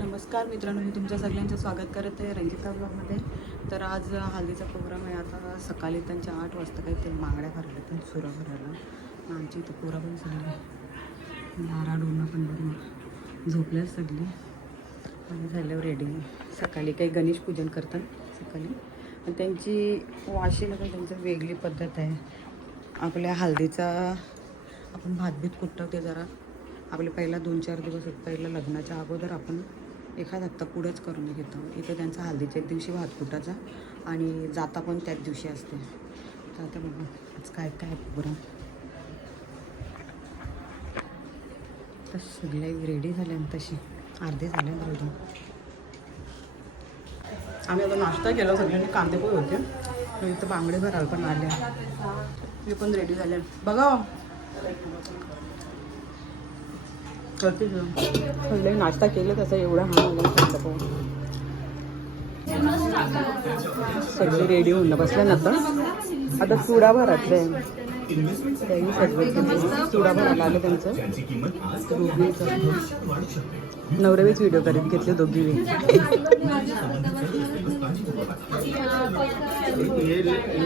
नमस्कार मित्रांनो मी तुमच्या सगळ्यांचं स्वागत करत आहे रंजिता ब्लॉगमध्ये. तर आज हल्दीचा प्रोग्राम आहे. आता सकाळी त्यांच्या आठ वाजता काही ते मागड्या भरल्या पण सुरा भरायला. आमची इथं पोरा पण सगळी नारा डोना पण बघ झोपल्या सगळी. आणि झाल्यावर रेडी सकाळी काही गणेश पूजन करतात सकाळी. आणि त्यांची वाशीला काही त्यांची वेगळी पद्धत आहे. आपल्या हल्दीचा आपण भातभीत कुठं ते जरा आपले पहिला दोन चार दिवस पहिला लग्नाच्या अगोदर आपण एखाद हप्ता पुढेच करून घेतो. इथे त्यांचा हल्दीच्या दिवशी भातकुटाचा आणि जाता पण त्याच दिवशी असते. तर आता बघू आज काय काय प्रोग्राम तर सगळ्या रेडी झाल्या तशी. अर्धे झाले रेडी आम्ही आता नाश्ता केला सगळ्यांनी कांदे होते. इथं बांगडे भरायला पण आले. मी पण रेडी झाले. बघा हो. करते पहिले नाश्ता केलं तसं एवढा हा मला सगळे रेडी होऊन बसल्या ना आता. आता चुडा भरायचं त्याही सगळं चुडा भरायला आलं त्यांचं. दोघींचं. नवरवीच व्हिडिओ करीत घेतले दोघी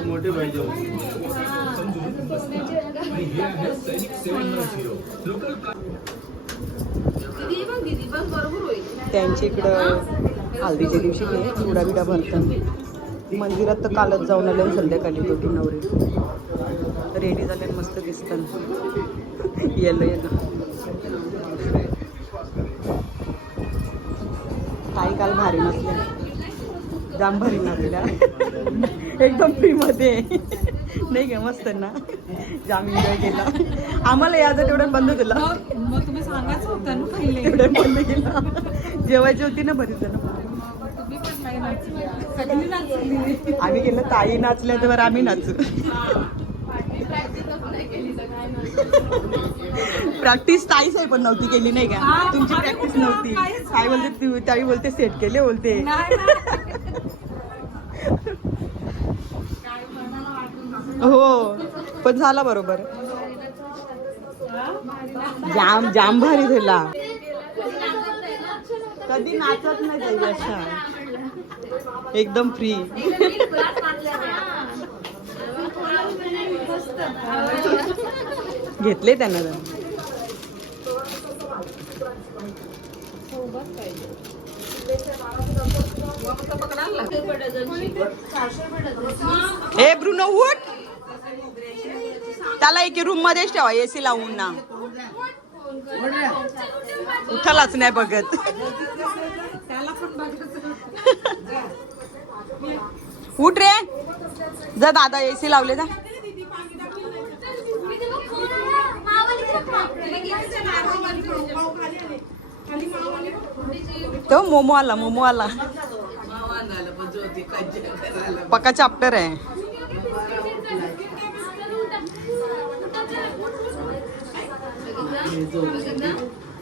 मोठे पाहिजे त्यांच्या इकडं हल्दीच्या दिवशी ते चुडा बिडा भरतात. मंदिरात तर कालच जाऊन आले संध्याकाळी दोघी नवरे. रेडी झाले मस्त दिसतात. Yellow yellow. ताई काल भारी नसल्या. जाम भारी नसल्या. एकदम फ्रीमध्ये नाही का मस्त ना. जाम एन्जॉय केला. आम्हाला याचं तेवढं बंद केलं. मग तुम्ही सांगायचं होतं ना पहिले. तेवढं बंद केलं. जेवायची होती ना बरीच जण. आम्ही गेलो ताई नाचल्या तर आम्ही नाचू. प्रॅक्टिस ताईच आहे पण नव्हती केली नाही का? तुमची आम्ही प्रॅक्टिस नव्हती. ताई बोलते ताई बोलते सेट केले बोलते नाही, नाही. काय मनाला वाटून हो. पण झाला बरोबर. जाम जाम भारी झाला. कधी नाचत नाही अशा. एकदम फ्री घेतले त्यांना ए ब्रुनो उठ. त्याला एक रूम मध्येच ठेवा एसी लावून ना. उठालाच नाही बघत. उठ रे. जा दादा एसी लावले जा. तो मोमो आला मोमो आला पक्का चॅप्टर आहे.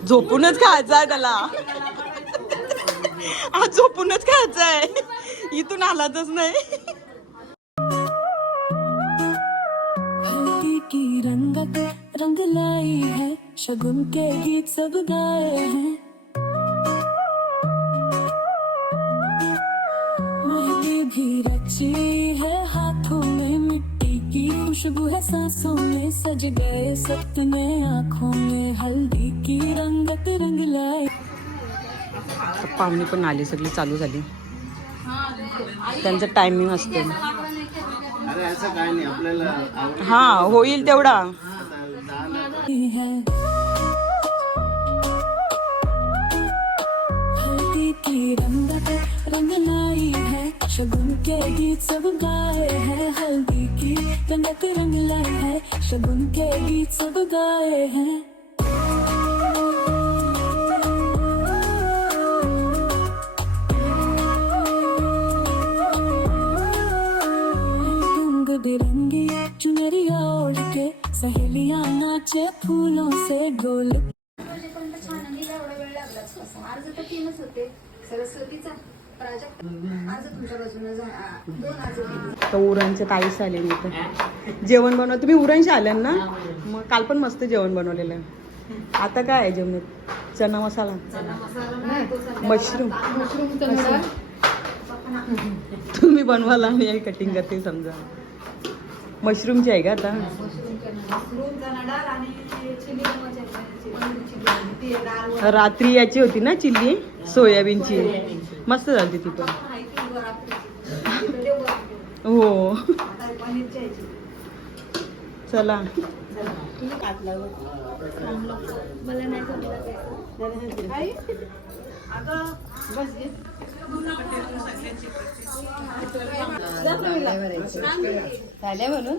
झोपूनच खायचं आहे त्याला. आज झोपूनच खायचं आहे इथून आलाच नाही. की रंगत रंग लाई है शगुन के गीत सब गाए हैं। खुशबू है सांसों में सज गए सपने आंखों में हल्दी की रंगत रंग लाई पाहुणे पण आली सगळी चालू झाली. त्यांचं टायमिंग असते. हा होईल तेवढा. हल्दी की रंगत रंग लाई है शगुन के गीत सब गाए हैं हल्दी रंगत रंग लाई है शगुन के गीत सब गाए हैं। रंग बिरंगी चुनरिया ओढ़ के सहेलियाँ नाचे फूलों से गोल। पण छाननीला एवढा वेळ लागलाच कसा अर्ज़ तर तीनच होते. सरस्वतीचा. तर उरणचे ताईस आले मी तर जेवण बनव तुम्ही उरणचे आल्या ना? मग काल पण मस्त जेवण बनवलेलं आता काय आहे जेवणात? चना मसाला? मशरूम. तुम्ही बनवाला आणि आई कटिंग करते समजा. मशरूमची आहे का आता? रात्री याची होती ना चिल्ली? सोयाबीनची. मस्त झाली ती पण. हो. चला. झाल्या म्हणून?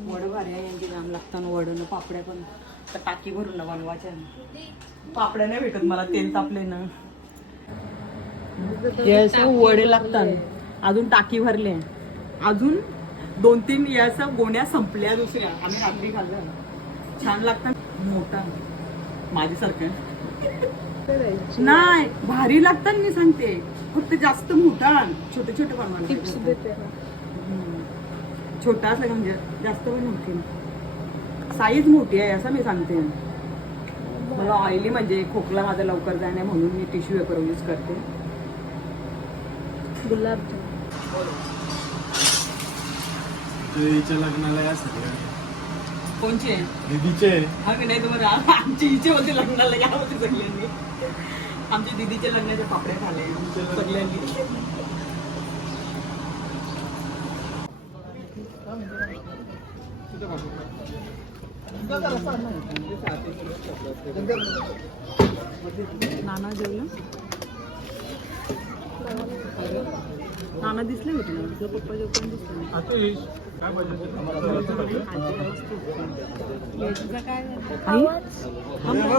वड भारी आहे यांची जाम लागतात वडं पापड्या पण. तर टाकी भरून ना बनवायच्या. पापड्या नाही भेटत मला तेल तापले ना वडे लागतात. अजून टाकी भरले. अजून दोन तीन या असं गोण्या संपल्या दुसऱ्या. आम्ही रात्री खाल्लं. छान लागतात मोठा. माझ्यासारखं. नाही भारी लागतात मी सांगते. फक्त जास्त मोठा. छोटे छोटे बनवायला छोटा असला का म्हणजे जास्त पण मोठी साईज मोठी आहे असं मी सांगते. मला ऑइली म्हणजे खोकला माझा लवकर जाणे म्हणून मी टिश्यू पेपर यूज करते. तुझ्या लग्नाला या सगळ्या कोणची आहे? दीदीचे. आम्ही नाही तुम्हाला? आमची इच्छा होती लग्नाला या होती सगळ्यांनी. आमच्या दिदीच्या लग्नाचे पापड्या खाले सगळ्यांनी नाना जेवलं? नाना दिसले होते ना पप्पा जेवताना दिसले.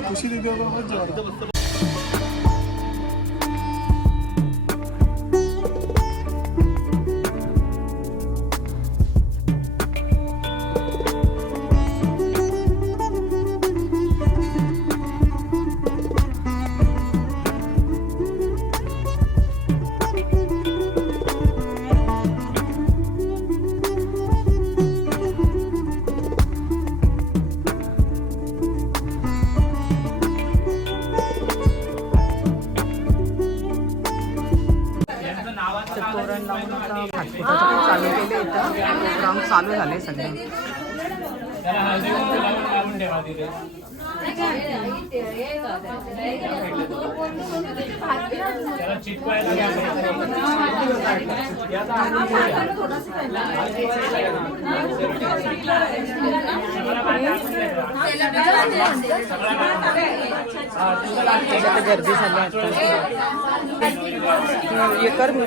खुशी सगळे. गर्दी झाली आता हे कर मी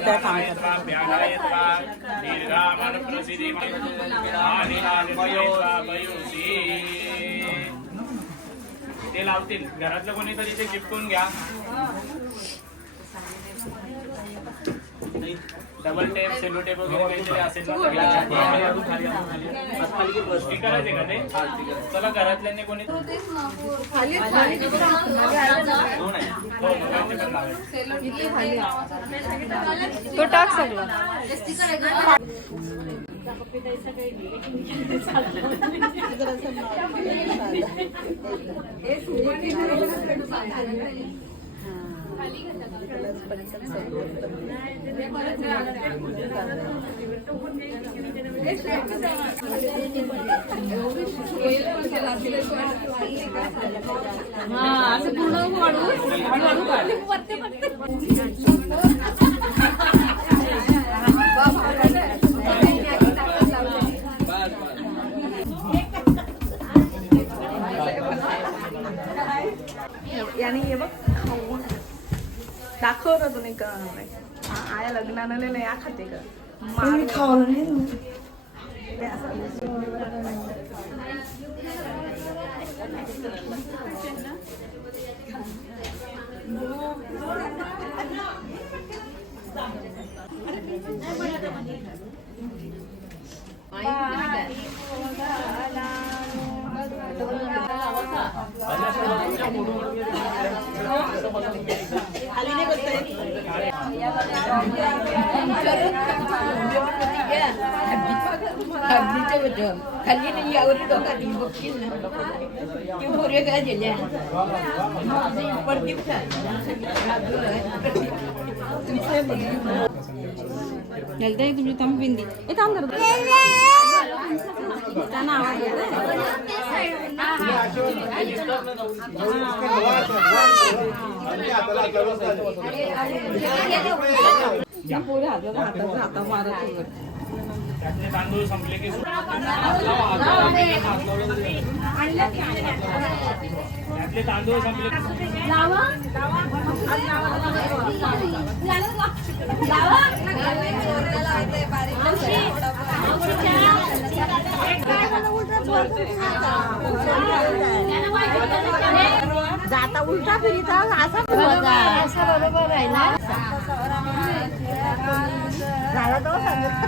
ते लावतील. घरातलं कोणीतरी ते चिपकून घ्या. डबल टेप सेलो टेप वगैरे काहीतरी असेल ना तर. खाली, अजून खाली, अजून खाली. स्टिकर आहे का ते चला घरातल्यांनी कोणी दोन आहे. हो, दोघांचे पण लावायचे. तो टाक सगळं हा पूर्ण वाढवून हळूहळू दाखव ना तुला कळणार नाही हा, आया लग्नानं नाही या खाते का? मार खावलं नाही खाली नाही यावर डोका ती बघतील ना ती मोरे काय दिल्या पडतील का ललताई तुमची थांब बिंदी ए थांब करतो तांदूळ संपले की त्यातले तांदूळ संपले जाता उलटा फिरिता असा असं बरोबर आहे ना झाला तो सांगत